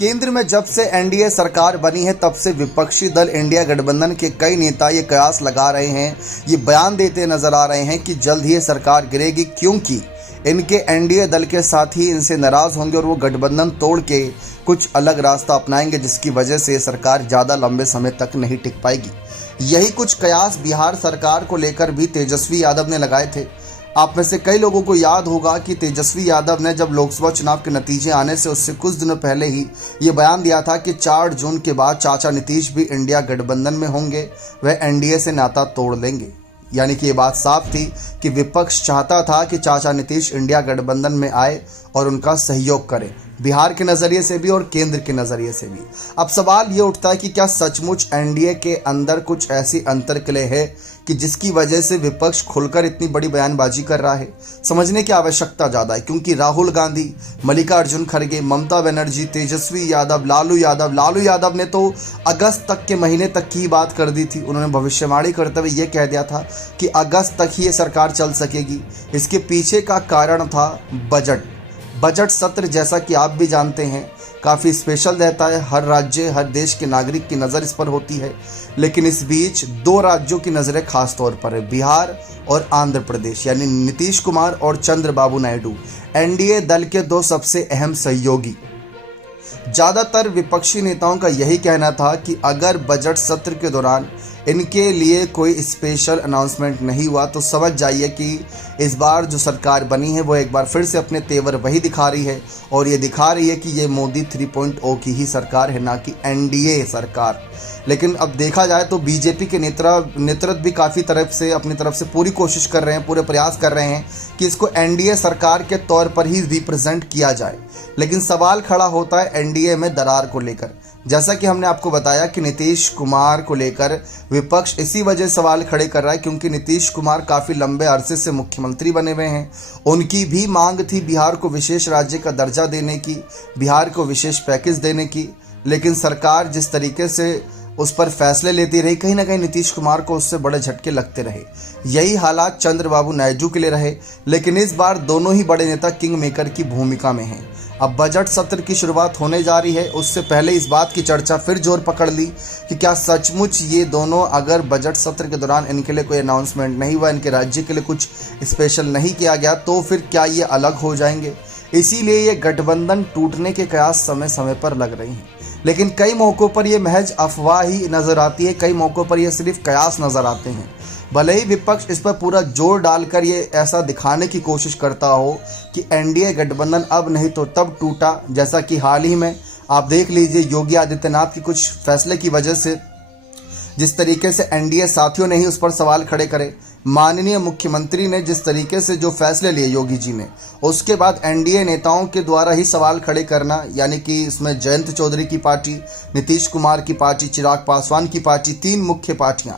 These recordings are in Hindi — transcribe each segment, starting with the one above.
केंद्र में जब से एनडीए सरकार बनी है तब से विपक्षी दल इंडिया गठबंधन के कई नेता ये कयास लगा रहे हैं, ये बयान देते नजर आ रहे हैं कि जल्द ही ये सरकार गिरेगी, क्योंकि इनके एनडीए दल के साथ ही इनसे नाराज होंगे और वो गठबंधन तोड़ के कुछ अलग रास्ता अपनाएंगे, जिसकी वजह से सरकार ज़्यादा लंबे समय तक नहीं टिक पाएगी। यही कुछ कयास बिहार सरकार को लेकर भी तेजस्वी यादव ने लगाए थे। आप में से कई लोगों को याद होगा कि तेजस्वी यादव ने जब लोकसभा चुनाव के नतीजे आने से उससे कुछ दिनों पहले ही ये बयान दिया था कि 4 जून के बाद चाचा नीतीश भी इंडिया गठबंधन में होंगे, वह एनडीए से नाता तोड़ लेंगे। यानी कि ये बात साफ थी कि विपक्ष चाहता था कि चाचा नीतीश इंडिया गठबंधन में आए और उनका सहयोग करें, बिहार के नज़रिए से भी और केंद्र के नज़रिए से भी। अब सवाल ये उठता है कि क्या सचमुच एनडीए के अंदर कुछ ऐसी अंतर्कलह है कि जिसकी वजह से विपक्ष खुलकर इतनी बड़ी बयानबाजी कर रहा है। समझने की आवश्यकता ज़्यादा है, क्योंकि राहुल गांधी, मल्लिकार्जुन खड़गे, ममता बनर्जी, तेजस्वी यादव, लालू यादव ने तो अगस्त तक के महीने तक की बात कर दी थी। उन्होंने भविष्यवाणी करते हुए ये कह दिया था कि अगस्त तक ही ये सरकार चल सकेगी। इसके पीछे का कारण था बजट सत्र। जैसा कि आप भी जानते हैं, काफ़ी स्पेशल रहता है, हर राज्य, हर देश के नागरिक की नज़र इस पर होती है। लेकिन इस बीच 2 राज्यों की नज़रें खास तौर पर है, बिहार और आंध्र प्रदेश, यानी नीतीश कुमार और चंद्रबाबू नायडू, एनडीए दल के 2 सबसे अहम सहयोगी। ज़्यादातर विपक्षी नेताओं का यही कहना था कि अगर बजट सत्र के दौरान इनके लिए कोई स्पेशल अनाउंसमेंट नहीं हुआ तो समझ जाइए कि इस बार जो सरकार बनी है वो एक बार फिर से अपने तेवर वही दिखा रही है, और ये दिखा रही है कि ये मोदी 3.0 की ही सरकार है, ना कि एनडीए सरकार। लेकिन अब देखा जाए तो बीजेपी के नेतृत्व भी काफ़ी अपनी तरफ से पूरी कोशिश कर रहे हैं, पूरे प्रयास कर रहे हैं कि इसको एनडीए सरकार के तौर पर ही रिप्रेजेंट किया जाए। लेकिन सवाल खड़ा होता है एनडीए में दरार को लेकर। जैसा कि हमने आपको बताया कि नीतीश कुमार को लेकर विपक्ष इसी वजह सवाल खड़े कर रहा है, क्योंकि नीतीश कुमार काफ़ी लंबे अरसे से मुख्यमंत्री बने हुए हैं। उनकी भी मांग थी बिहार को विशेष राज्य का दर्जा देने की, बिहार को विशेष पैकेज देने की, लेकिन सरकार जिस तरीके से उस पर फैसले लेती रही, कहीं ना कहीं नीतीश कुमार को उससे बड़े झटके लगते रहे। यही हालात चंद्रबाबू नायडू के लिए रहे, लेकिन इस बार दोनों ही बड़े नेता किंग मेकर की भूमिका में हैं। अब बजट सत्र की शुरुआत होने जा रही है, उससे पहले इस बात की चर्चा फिर जोर पकड़ ली कि क्या सचमुच ये दोनों, अगर बजट सत्र के दौरान इनके लिए कोई अनाउंसमेंट नहीं हुआ, इनके राज्य के लिए कुछ स्पेशल नहीं किया गया, तो फिर क्या ये अलग हो जाएंगे। इसीलिए ये गठबंधन टूटने के कयास समय समय पर लग रही हैं। लेकिन कई मौक़ों पर यह महज अफवाह ही नज़र आती है, कई मौक़ों पर यह सिर्फ कयास नज़र आते हैं। भले ही विपक्ष इस पर पूरा जोर डालकर ये ऐसा दिखाने की कोशिश करता हो कि एनडीए गठबंधन अब नहीं तो तब टूटा, जैसा कि हाल ही में आप देख लीजिए योगी आदित्यनाथ की कुछ फैसले की वजह से जिस तरीके से एनडीए साथियों ने ही उस पर सवाल खड़े करे, माननीय मुख्यमंत्री ने जिस तरीके से जो फैसले लिए योगी जी ने, उसके बाद एनडीए नेताओं के द्वारा ही सवाल खड़े करना, यानी कि इसमें जयंत चौधरी की पार्टी, नीतीश कुमार की पार्टी, चिराग पासवान की पार्टी, 3 मुख्य पार्टियां,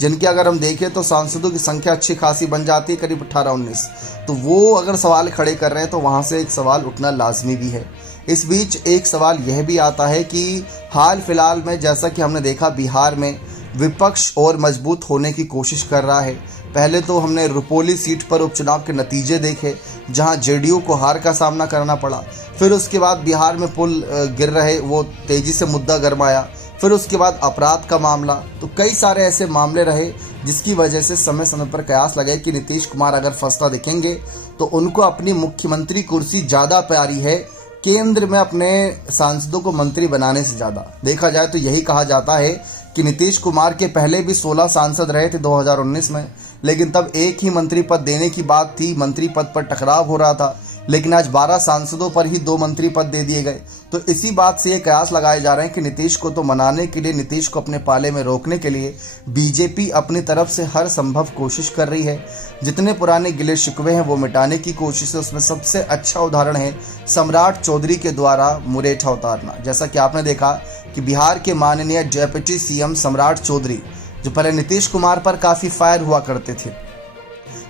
जिनके अगर हम देखें तो सांसदों की संख्या अच्छी खासी बन जाती है, करीब 18-19। तो वो अगर सवाल खड़े कर रहे हैं तो वहाँ से एक सवाल उठना लाजमी भी है। इस बीच एक सवाल यह भी आता है कि हाल फिलहाल में जैसा कि हमने देखा, बिहार में विपक्ष और मजबूत होने की कोशिश कर रहा है। पहले तो हमने रुपोली सीट पर उपचुनाव के नतीजे देखे, जहां जेडीयू को हार का सामना करना पड़ा। फिर उसके बाद बिहार में पुल गिर रहे, वो तेज़ी से मुद्दा गरमाया। फिर उसके बाद अपराध का मामला, तो कई सारे ऐसे मामले रहे जिसकी वजह से समय समय पर कयास लगे कि नीतीश कुमार अगर फंसता दिखेंगे तो उनको अपनी मुख्यमंत्री कुर्सी ज़्यादा प्यारी है, केंद्र में अपने सांसदों को मंत्री बनाने से ज़्यादा। देखा जाए तो यही कहा जाता है कि नीतीश कुमार के पहले भी 16 सांसद रहे थे 2019 में, लेकिन तब एक ही मंत्री पद देने की बात थी, मंत्री पद पर टकराव हो रहा था। लेकिन आज 12 सांसदों पर ही 2 मंत्री पद दे दिए गए। तो इसी बात से ये कयास लगाए जा रहे हैं कि नीतीश को तो मनाने के लिए, नीतीश को अपने पाले में रोकने के लिए बीजेपी अपनी तरफ से हर संभव कोशिश कर रही है। जितने पुराने गिले शिकवे हैं वो मिटाने की कोशिश है। उसमें सबसे अच्छा उदाहरण है सम्राट चौधरी के द्वारा मुरेठा उतारना। जैसा कि आपने देखा कि बिहार के माननीय डेप्यूटी सीएम सम्राट चौधरी, जो पहले नीतीश कुमार पर काफ़ी फायर हुआ करते थे,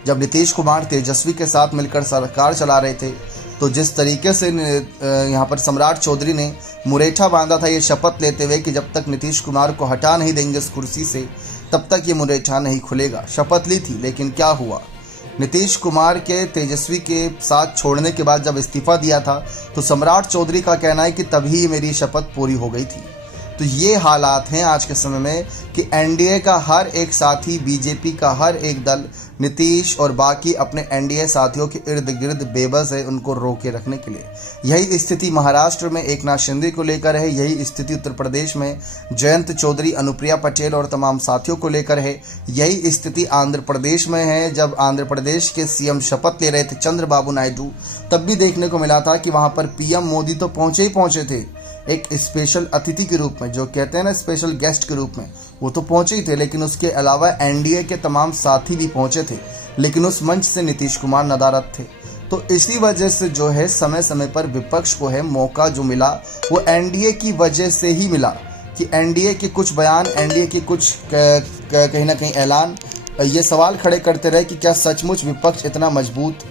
जब नीतीश कुमार तेजस्वी के साथ मिलकर सरकार चला रहे थे, तो जिस तरीके से यहाँ पर सम्राट चौधरी ने मुरेठा बांधा था, ये शपथ लेते हुए कि जब तक नीतीश कुमार को हटा नहीं देंगे इस कुर्सी से तब तक ये मुरेठा नहीं खुलेगा। शपथ ली थी, लेकिन क्या हुआ, नीतीश कुमार के तेजस्वी के साथ छोड़ने के बाद जब इस्तीफा दिया था तो सम्राट चौधरी का कहना है कि तभी मेरी शपथ पूरी हो गई थी। तो ये हालात हैं आज के समय में कि एनडीए का हर एक साथी, बीजेपी का हर एक दल, नीतीश और बाकी अपने एनडीए साथियों के इर्द गिर्द बेबस है उनको रोके रखने के लिए। यही स्थिति महाराष्ट्र में एकनाथ शिंदे को लेकर है, यही स्थिति उत्तर प्रदेश में जयंत चौधरी, अनुप्रिया पटेल और तमाम साथियों को लेकर है, यही स्थिति आंध्र प्रदेश में है। जब आंध्र प्रदेश के सीएम शपथ ले रहे थे चंद्रबाबू नायडू, तब भी देखने को मिला था कि वहाँ पर पीएम मोदी तो पहुँचे ही पहुँचे थे, एक स्पेशल अतिथि के रूप में, जो कहते हैं ना स्पेशल गेस्ट के रूप में, वो तो पहुंचे ही थे, लेकिन उसके अलावा एनडीए के तमाम साथी भी पहुंचे थे, लेकिन उस मंच से नीतीश कुमार नदारद थे। तो इसी वजह से जो है समय समय पर विपक्ष को है मौका जो मिला वो एनडीए की वजह से ही मिला कि एनडीए के कुछ बयान, एनडीए के कुछ कहीं ना कहीं ऐलान ये सवाल खड़े करते रहे कि क्या सचमुच विपक्ष इतना मजबूत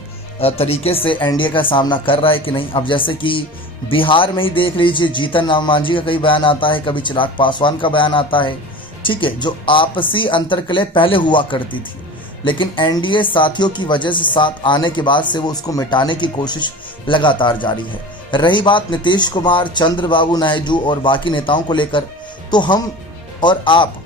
तरीके से एनडीए का सामना कर रहा है कि नहीं। अब जैसे कि बिहार में ही देख लीजिए, जीतन राम मांझी का कई बयान आता है, कभी चिराग पासवान का बयान आता है, ठीक है, जो आपसी अंतर्कलह पहले हुआ करती थी, लेकिन एनडीए साथियों की वजह से साथ आने के बाद से वो उसको मिटाने की कोशिश लगातार जारी है। रही बात नीतीश कुमार, चंद्रबाबू नायडू और बाकी नेताओं को लेकर, तो हम और आप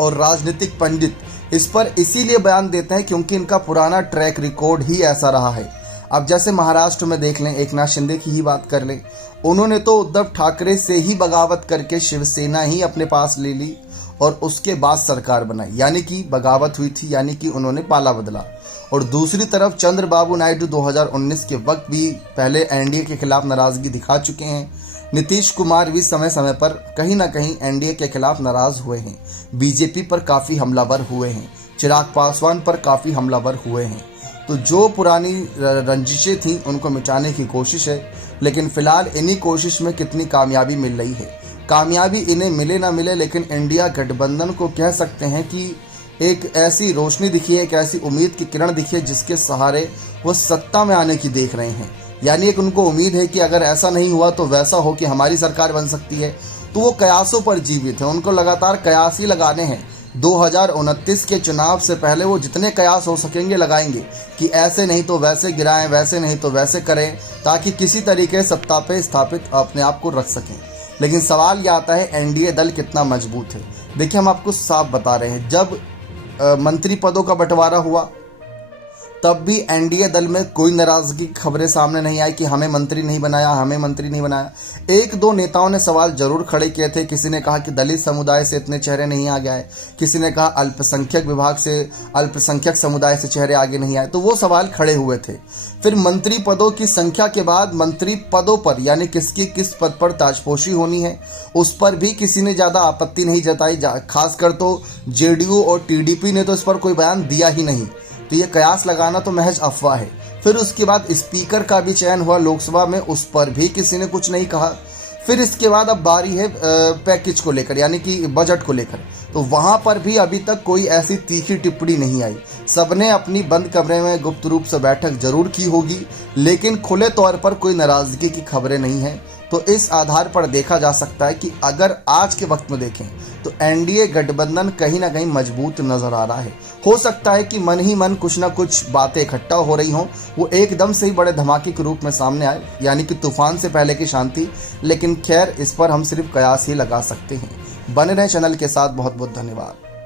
और राजनीतिक पंडित इस पर इसीलिए बयान देते हैं क्योंकि इनका पुराना ट्रैक रिकॉर्ड ही ऐसा रहा है। अब जैसे महाराष्ट्र में देख लें, एकनाथ शिंदे की ही बात कर लें, उन्होंने तो उद्धव ठाकरे से ही बगावत करके शिवसेना ही अपने पास ले ली और उसके बाद सरकार बनाई, यानी कि बगावत हुई थी, यानी कि उन्होंने पाला बदला। और दूसरी तरफ चंद्रबाबू नायडू 2019 के वक्त भी पहले एनडीए के खिलाफ नाराजगी दिखा चुके हैं। नीतीश कुमार भी समय समय पर कहीं ना कहीं एनडीए के खिलाफ नाराज हुए हैं, बीजेपी पर काफ़ी हमलावर हुए हैं, चिराग पासवान पर काफ़ी हमलावर हुए हैं। तो जो पुरानी रंजिशें थीं उनको मिटाने की कोशिश है, लेकिन फिलहाल इन्हीं कोशिश में कितनी कामयाबी मिल रही है। कामयाबी इन्हें मिले ना मिले, लेकिन इंडिया गठबंधन को कह सकते हैं कि एक ऐसी रोशनी दिखी है, एक ऐसी उम्मीद की किरण दिखी है जिसके सहारे वो सत्ता में आने की देख रहे हैं। यानी एक उनको उम्मीद है कि अगर ऐसा नहीं हुआ तो वैसा हो कि हमारी सरकार बन सकती है। तो वो कयासों पर जीवित है, उनको लगातार कयास ही लगाने हैं। 2029 के चुनाव से पहले वो जितने कयास हो सकेंगे लगाएंगे कि ऐसे नहीं तो वैसे गिराएं, वैसे नहीं तो वैसे करें, ताकि किसी तरीके सत्ता पे स्थापित अपने आप को रख सकें। लेकिन सवाल यह आता है एनडीए दल कितना मजबूत है। देखिए, हम आपको साफ बता रहे हैं, जब मंत्री पदों का बंटवारा हुआ तब भी एनडीए दल में कोई नाराजगी की खबरें सामने नहीं आई कि हमें मंत्री नहीं बनाया, हमें मंत्री नहीं बनाया। एक दो नेताओं ने सवाल जरूर खड़े किए थे। किसी ने कहा कि दलित समुदाय से इतने चेहरे नहीं आ गए, किसी ने कहा अल्पसंख्यक विभाग से, अल्पसंख्यक समुदाय से चेहरे आगे नहीं आए, तो वो सवाल खड़े हुए थे। फिर मंत्री पदों की संख्या के बाद मंत्री पदों पर, यानी किसकी किस पद पर ताजपोशी होनी है, उस पर भी किसी ने ज़्यादा आपत्ति नहीं जताई। खासकर तो जेडीयू और टीडीपी ने तो इस पर कोई बयान दिया ही नहीं। तो ये कयास लगाना तो महज अफवाह है। फिर उसके बाद स्पीकर का भी चयन हुआ लोकसभा में, उस पर भी किसी ने कुछ नहीं कहा। फिर इसके बाद अब बारी है पैकेज को लेकर, यानी कि बजट को लेकर, तो वहाँ पर भी अभी तक कोई ऐसी तीखी टिप्पणी नहीं आई। सबने अपनी बंद कमरे में गुप्त रूप से बैठक जरूर की होगी, लेकिन खुले तौर पर कोई नाराजगी की खबरें नहीं हैं। तो इस आधार पर देखा जा सकता है कि अगर आज के वक्त में देखें तो एनडीए गठबंधन कहीं ना कहीं मजबूत नजर आ रहा है। हो सकता है कि मन ही मन कुछ ना कुछ बातें इकट्ठा हो रही हों, वो एकदम से ही बड़े धमाके के रूप में सामने आए, यानी कि तूफान से पहले की शांति। लेकिन खैर, इस पर हम सिर्फ कयास ही लगा सकते हैं। बने रहें चैनल के साथ। बहुत बहुत धन्यवाद।